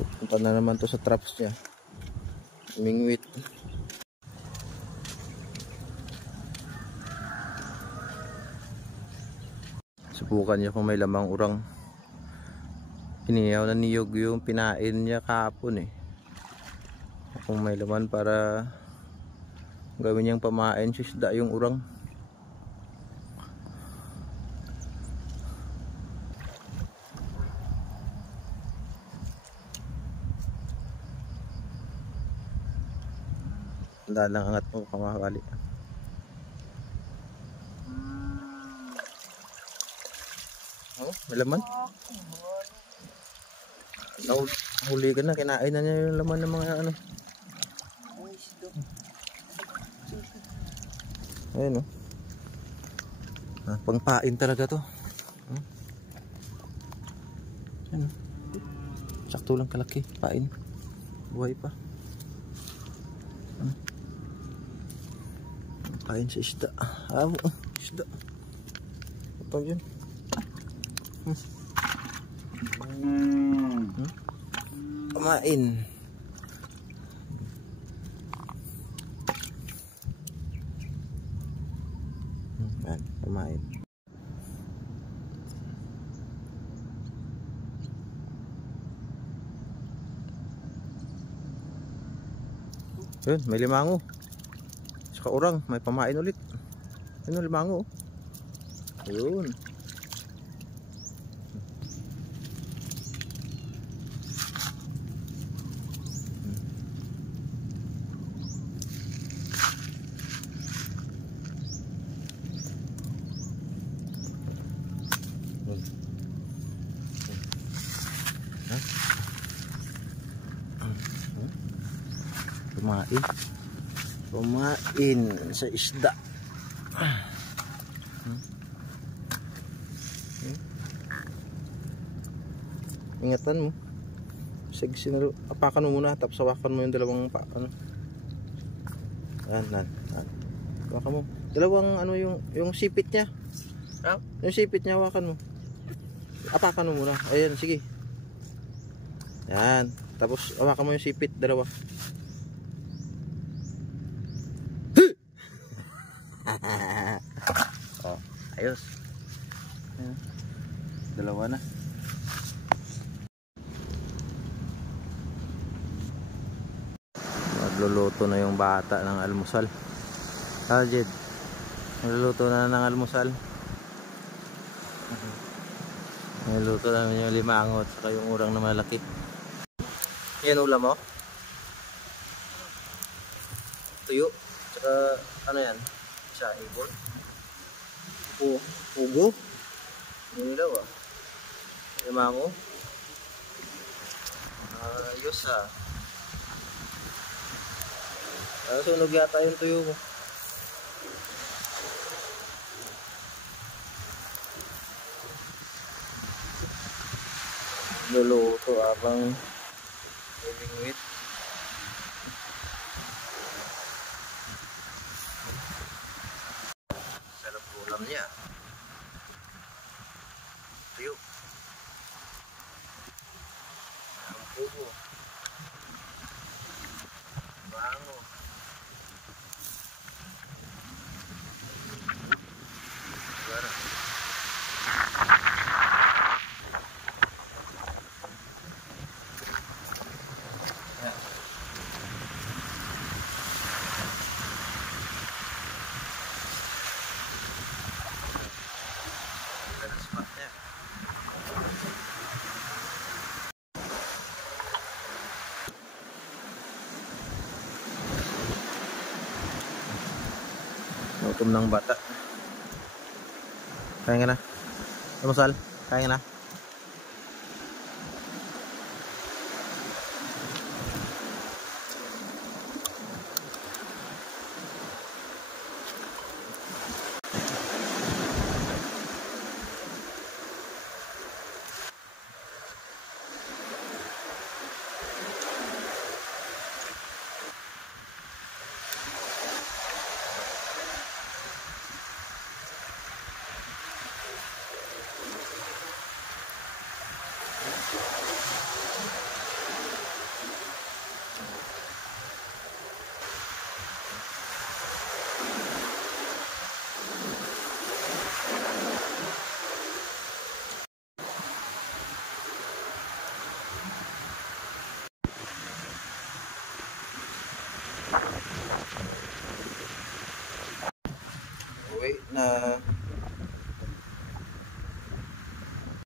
Pupunta na naman to sa traps niya. Mingwit. Subukan niya kung may lamang urang. Inihaw na niyog yung pinain niya kahapon eh. Kung may laman para gawin niyang pamain sa isda yung urang. Lang angat mo kamahali. Oh, may laman. Huli ka na, kinain na niya yung laman ng mga ano. Ayun oh. Pangpain talaga to. Ayun oh. Sakto lang kalaki, pain. Buhay pa. Pain sa isda. Isda. Ito yun. Kumain. Kumain. Yun, may limango. Saka urang, may pamain ulit. Yun, limango. Yun. Kumain sa isda. Ingatan mo. Sige, apakan mo muna tapos hawakan mo yung dalawang ano. Yan. Hawakan mo. Dalawang ano yung sipit niya. Yung sipit niya hawakan mo. Apakan mo muna. Ayun, sige. Yan. Tapos hawakan mo yung sipit dalawa. Oh, ayos. Ayan. Dalawa na. Magluluto na yung bata ng almusal. Jed, magluluto na ng almusal. Magluluto na yung limango at saka yung urang na malaki. Yan ulam mo? Tuyo. Saka ano yan? Isa, ibon. Pugo. Yung daw ah. Limango. Ayos ah. Sunog yata yung tuyo mo. Luluto abang lumingwit. Sarap ulam niya. Tuyo. Ang pugo. Bango. Bara. Gutom ng bata. Kain ka na? Almusal? Kain ka na? na